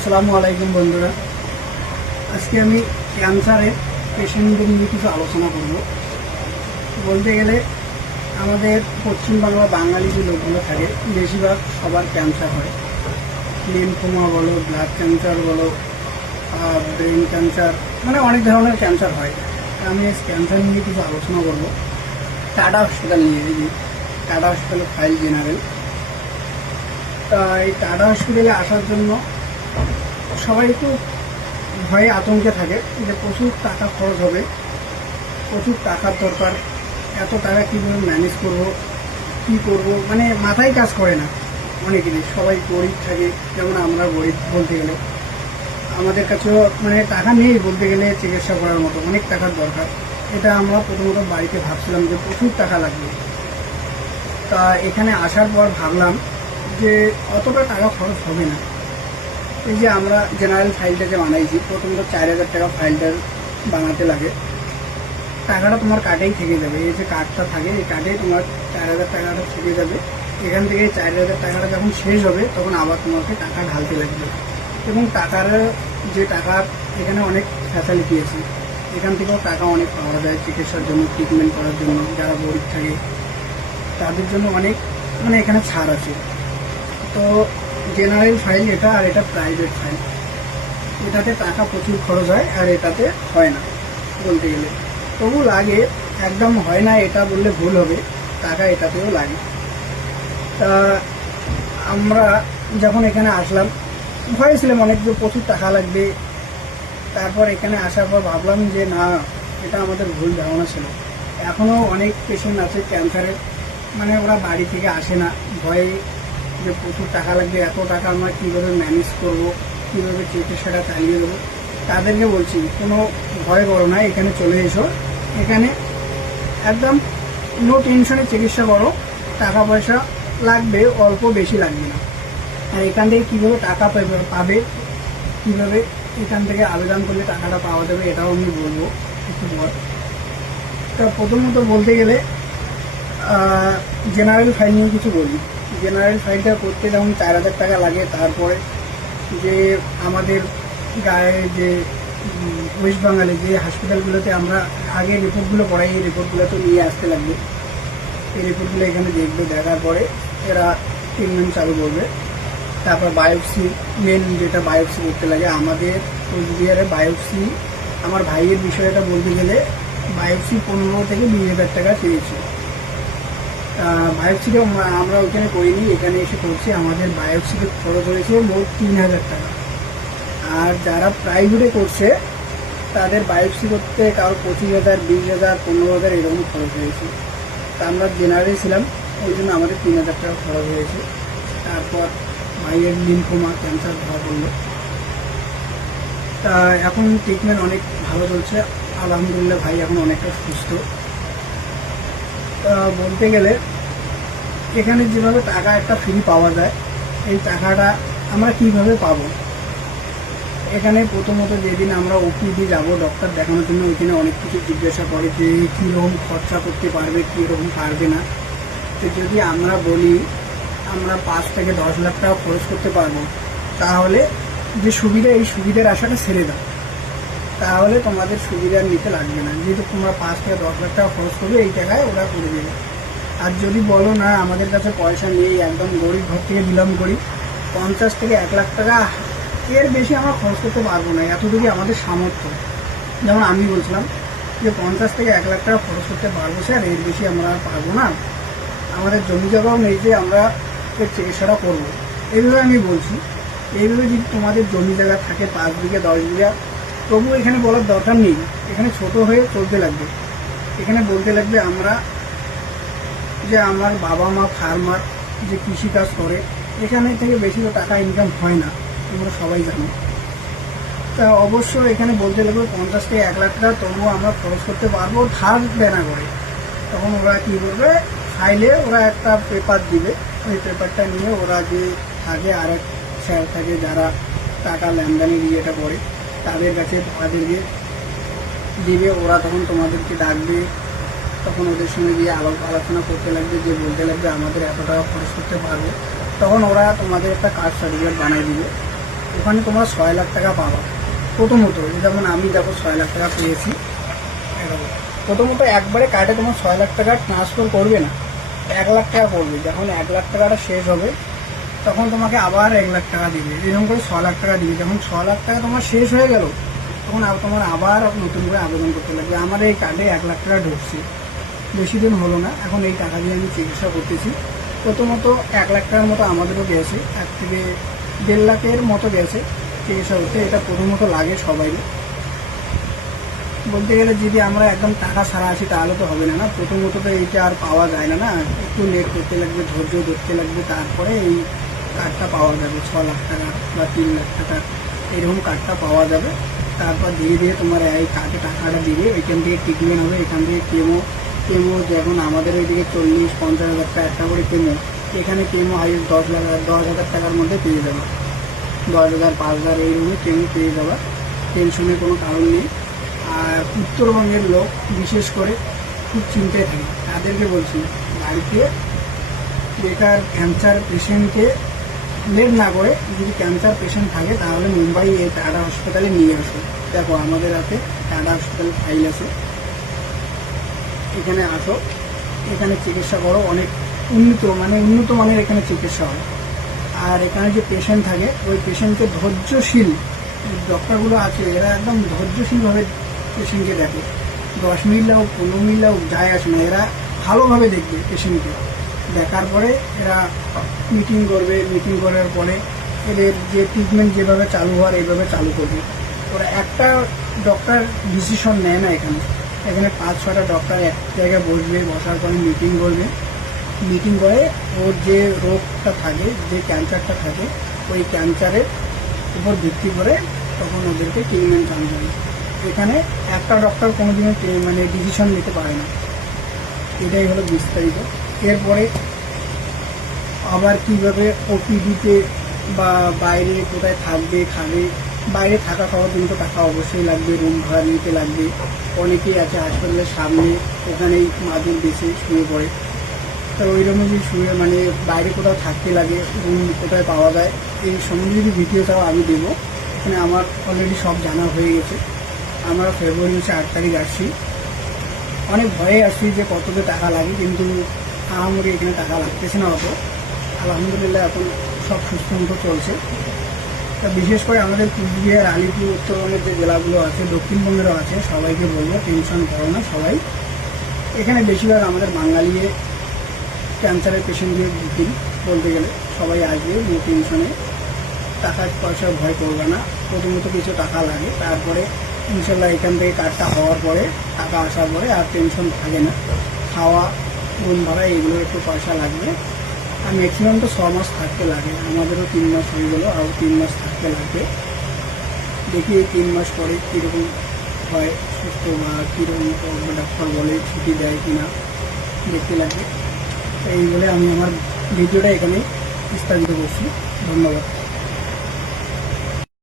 আসসালামু আলাইকুম বন্ধুরা। আজকে আমি ক্যান্সারের পেশেন্টদের নিয়ে কিছু আলোচনা করব। বলতে গেলে আমাদের পশ্চিমবাংলা বাঙালি যে লোকগুলো থাকে বেশিরভাগ সবার ক্যান্সার হয়। লিম্ফোমা বলো, ব্লাড ক্যান্সার বলো, ব্রেন ক্যান্সার, মানে অনেক ধরনের ক্যান্সার হয়। আমি ক্যান্সার নিয়ে কিছু আলোচনা করব। টাটা হসপিটাল নিয়ে, এই যে টাটা হসপিটালের ফাইল জেনারেল। এই টাটা হসপিটালে আসার জন্য সবাই একটু ভয়ে আতঙ্কে থাকে যে প্রচুর টাকা খরচ হবে, প্রচুর টাকার দরকার, এত টাকা কীভাবে ম্যানেজ করব, কী করব, মানে মাথায় কাজ করে না অনেকেরই। সবাই গরিব থাকে, যেমন আমরা গরিব বলতে গেলে আমাদের কাছেও মানে টাকা নেই বলতে গেলে চিকিৎসা করার মতো, অনেক টাকার দরকার। এটা আমরা প্রথমত বাড়িতে ভাবছিলাম যে প্রচুর টাকা লাগবে। তা এখানে আসার পর ভাবলাম যে অতটা টাকা খরচ হবে না। এই যে আমরা জেনারেল ফাইলটা যে বানাইছি, প্রথমত 4,000 টাকা ফাইলটা বানাতে লাগে। টাকাটা তোমার কার্ডেই থেকে যাবে, এই যে কার্ডটা থাকে এই কার্ডেই তোমার 4,000 টাকাটা থেকে যাবে। এখান থেকে 4,000 টাকাটা যখন শেষ হবে তখন আবার তোমাকে টাকা ঢালতে লাগবে। এবং টাকার যে টাকার এখানে অনেক ফ্যাসিলিটি আছে, এখান থেকেও টাকা অনেক পাওয়া যায় চিকিৎসার জন্য, ট্রিটমেন্ট করার জন্য। যারা গরিব থাকে তাদের জন্য অনেক মানে এখানে ছাড় আছে। তো জেনারেল ফাইল এটা, আর এটা প্রাইভেট ফাইল। এটাতে টাকা প্রচুর খরচ হয় আর এটাতে হয় না বলতে গেলে। তবু লাগে, একদম হয় না এটা বললে ভুল হবে, টাকা এটাতেও লাগে। তা আমরা যখন এখানে আসলাম ভয় ছিলাম অনেক যে প্রচুর টাকা লাগবে। তারপর এখানে আসার পর ভাবলাম যে না, এটা আমাদের ভুল ধারণা ছিল। এখনও অনেক পেশেন্ট আছে ক্যান্সারের, মানে ওরা বাড়ি থেকে আসে না ভয়ে যে প্রচুর টাকা লাগবে, এত টাকা আমরা কীভাবে ম্যানেজ করব, কীভাবে চিকিৎসাটা চালিয়ে দেবো। তাদেরকে বলছি কোনো ভয় করো না, এখানে চলে এসো। এখানে একদম নো টেনশনে চিকিৎসা করো। টাকা পয়সা লাগবে অল্প, বেশি লাগবে না। আর এখান থেকে কীভাবে টাকা পাবে, কীভাবে এখান থেকে আবেদন করলে টাকাটা পাওয়া যাবে, এটাও আমি বলবো একটু পর। তা প্রথমত বলতে গেলে জেনারেল ফাইল নিয়ে কিছু বলি। জেনারেল ফাইলটা করতে যেমন 4,000 টাকা লাগে। তারপরে যে আমাদের গায়ে যে ওয়েস্ট বেঙ্গলে যে হসপিটালগুলোতে আমরা আগে রিপোর্টগুলো করাই, এই রিপোর্টগুলো তো নিয়ে আসতে লাগবে। এই রিপোর্টগুলো এখানে দেখবে, দেখার পরে এরা ট্রিটমেন্ট চালু করবে। তারপর বায়োপসি, মেন যেটা বায়োপসি করতে লাগে আমাদের কোচবিহারে বায়োপসি। আমার ভাইয়ের বিষয়টা বলতে গেলে বায়োপসি 15 থেকে 20,000 টাকা চেয়েছে। বায়োপসিটা আমরা ওইখানে করিনি, এখানে এসে করছি। আমাদের বায়োপসিতে খরচ হয়েছে মোট 3,000 টাকা। আর যারা প্রাইভেটে করছে তাদের বায়োপসি করতে কারো 25,000, 20,000, 15,000 এরকম খরচ হয়েছে। তা আমরা জেনারেল ছিলাম, ওই জন্য আমাদের 3,000 টাকা খরচ হয়েছে। তারপর ভাইয়ের লিম্ফোমা ক্যান্সার ধরা পড়লো। তা এখন ট্রিটমেন্ট অনেক ভালো চলছে আলহামদুলিল্লাহ। ভাই এখন অনেকটা সুস্থ। বলতে গেলে এখানে যেভাবে টাকা একটা ফ্রি পাওয়া যায়, এই টাকাটা আমরা কিভাবে পাবো? এখানে প্রথমত যেদিন আমরা ওপিডি যাব ডক্টর দেখানোর জন্য, ওইখানে অনেক কিছু জিজ্ঞাসা করে যে কীরকম খরচা করতে পারবে, কীরকম পারবে না। তো যদি আমরা বলি আমরা 5 থেকে 10 লাখ টাকা খরচ করতে পারবো, তাহলে যে সুবিধা, এই সুবিধার আশাটা ছেড়ে দাও, তাহলে তোমাদের সুবিধা নিতে লাগবে না। যেহেতু তোমরা 5 থেকে 10 লাখ টাকা খরচ করবে, এই টাকায় ওরা করে দেবে। আর যদি বলো না আমাদের কাছে পয়সা নেই, একদম গরিব ঘর থেকে বিলং করি, 50 থেকে 1 লাখ টাকা, এর বেশি আমরা খরচ করতে পারবো না, এতটুকু আমাদের সামর্থ্য। যেমন আমি বলছিলাম যে 50 থেকে 1 লাখ টাকা খরচ করতে পারবো স্যার, এর বেশি আমরা আর পারবো না, আমাদের জমি জায়গাও নেই যে আমরা এর চিকিৎসাটা করবো। এইভাবে আমি বলছি। এইভাবে যদি তোমাদের জমি জায়গা থাকে 5 বিঘা 10 বিঘা, তবু এখানে বলার দরকার নেই, এখানে ছোট হয়ে চলতে লাগবে। এখানে বলতে লাগবে আমরা যে আমার বাবা মা ফার্মার, যে কৃষিকাজ করে, এখানে থেকে বেশি তো টাকা ইনকাম হয় না, তোমরা সবাই জানো। তা অবশ্য এখানে বলতে লাগবে 50 থেকে 1 লাখ টাকা তবুও আমরা খরচ করতে পারবো, ধার দেনা করে। তখন ওরা কী করবে, ফাইলে ওরা একটা পেপার দিবে, ওই পেপারটা নিয়ে ওরা যে থাকে আর এক স্যার থাকে যারা টাকা লেনদেনের ইয়েটা করে, তাদের কাছে তোমাদেরকে দিবে। ওরা তখন তোমাদেরকে ডাকবে, তখন ওদের সঙ্গে গিয়ে আলোচনা করতে লাগবে, যে বলতে লাগবে আমাদের এত টাকা খরচ করতে পারবো। তখন ওরা তোমাদের একটা কাস্ট সার্টিফিকেট বানিয়ে দিবে। ওখানে তোমরা 6 লাখ টাকা পাবা প্রথমত। যেমন আমি দেখো 6 লাখ টাকা পেয়েছি। এরকম প্রথমত একবারে কার্ডে তোমার 6 লাখ টাকা ট্রান্সফার করবে না, 1 লাখ টাকা করবে। যখন 1 লাখ টাকাটা শেষ হবে তখন তোমাকে আবার 1 লাখ টাকা দিবে, এরকম করে 6 লাখ টাকা দিবে। যখন 6 লাখ টাকা তোমার শেষ হয়ে গেল তখন তোমার আবার নতুন করে আবেদন করতে লাগবে। আমার এই কার্ডে 1 লাখ টাকা ঢুকছে, বেশি দিন হলো না, এখন এই টাকা দিয়ে আমি চিকিৎসা করতেছি। প্রথমত 1 লাখ টাকার মতো আমাদেরও গেছে, 1 থেকে 1.5 লাখের মতো গেছে চিকিৎসা করতে। এটা প্রথমত লাগে সবাই বলতে গেলে। যদি আমরা একদম টাকা ছাড়া আসি তাহলে তো হবে না, না। প্রথমত তো এইটা আর পাওয়া যায় না, না। একটু লেট করতে লাগবে, ধৈর্য ধরতে লাগবে, তারপরে এই কার্ডটা পাওয়া যাবে। 6 লাখ টাকা বা 3 লাখ টাকা এরকম কার্ডটা পাওয়া যাবে। তারপর ধীরে ধীরে তোমার এই কার্ডে টাকাটা দিবে, ওইখান থেকে ট্রিটমেন্ট হবে। এখান থেকে কেমো যেমন আমাদের ওইদিকে 40-50 হাজার টাকা একটা করে কেমো, এখানে কেমো হাইয়েস্ট 10 হাজার টাকার মধ্যে পেয়ে যাবে। 10,000 5,000 এইরকমই কেমো পেয়ে যাবে, টেনশনের কোনো কারণ নেই। আর উত্তরবঙ্গের লোক বিশেষ করে খুব চিন্তায় থাকে, তাদেরকে বলছি বাড়িতে বেকার ক্যান্সার পেশেন্টকে লেট না করে, যদি ক্যান্সার পেশেন্ট থাকে তাহলে মুম্বাই এই টাটা হসপিটালে নিয়ে আসো। দেখো আমাদের হাতে টাটা হসপিটাল ফাইল আছে, এখানে আসো, এখানে চিকিৎসা করো। অনেক উন্নত মানের এখানে চিকিৎসা হয়। আর এখানে যে পেশেন্ট থাকে ওই পেশেন্টকে ধৈর্যশীল ডক্টরগুলো আছে, এরা একদম ধৈর্যশীলভাবে পেশেন্টকে দেখে। 10 মিনিট লাগুক 15 মিনিট লাগুক যায় আসে না, এরা ভালোভাবে দেখবে পেশেন্টকে। দেখার পরে এরা মিটিং করবে, মিটিং করার পরে এদের যে ট্রিটমেন্ট যেভাবে চালু হওয়ার এইভাবে চালু করবে। ওরা একটা ডক্টর ডিসিশন নেয় না, এখানে 5-6টা ডক্টর এক জায়গায় বসবে, বসার পরে মিটিং করবে। মিটিং করে ওর যে রোগটা থাকে, যে ক্যান্সারটা থাকে, ওই ক্যান্সারের উপর ভিত্তি করে তখন ওদেরকে ট্রিটমেন্ট চালু হবে। এখানে একটা ডক্টর কোনোদিনও ডিসিশন নিতে পারে না। এটাই হলো বিস্তারিত। এরপরে আবার কীভাবে ওপিডিতে বা বাইরে কোথায় থাকবে, খাবে, বাইরে থাকা খাওয়ার জন্য তো টাকা অবশ্যই লাগবে, রুম ভাড়া নিতে লাগবে। অনেকেই আছে হাসপাতালের সামনে, ওখানেই মাদুর বেশি শুয়ে পড়ে। তো ওইরকম যদি শুয়ে বাইরে কোথাও থাকতে লাগে, রুম কোথায় পাওয়া যায়, এই সম্বন্ধে যদি ভিডিওটাও আমি দেবো। এখানে আমার অলরেডি সব জানা হয়ে গেছে। আমরা ফেব্রুয়ারি মাসে 8 তারিখ আসছি। অনেক ভয়ে আসছি যে কতটা টাকা লাগে, কিন্তু আহামরি এখানে টাকা লাগতেছে না অত। আলহামদুলিল্লাহ এখন সব সুস্থ মতো চলছে। তা বিশেষ করে আমাদের কুচবিহার, আলিপুর, উত্তরবঙ্গের যে জেলাগুলো আছে, দক্ষিণবঙ্গেরও আছে, সবাইকে বলবো টেনশন করো না সবাই। এখানে বেশিরভাগ আমাদের বাঙালি ক্যান্সারের পেশেন্ট দিয়ে বুকিং বলতে গেলে সবাই আসবে, নো টেনশনে। টাকা পয়সার ভয় করবে না। প্রথমত কিছু টাকা লাগে, তারপরে ইনশাল্লাহ এখান থেকে কার্ডটা হওয়ার পরে, টাকা আসার পরে আর টেনশন থাকে না। খাওয়া, রুম ভাড়া এগুলো একটু পয়সা লাগবে। আর ম্যাক্সিমাম তো 6 মাস থাকতে লাগে, আমাদেরও 3 মাস হয়ে গেলো, আরও 3 মাস থাকতে লাগবে। দেখি এই 3 মাস পরে কীরকম হয়, সুস্থ বা কীরকম ডাক্তার বলে ছুটি দেয় কি না, দেখতে লাগবে। এই বলে আমি আমার ভিডিওটা এখানে বিস্তারিত করছি। ধন্যবাদ।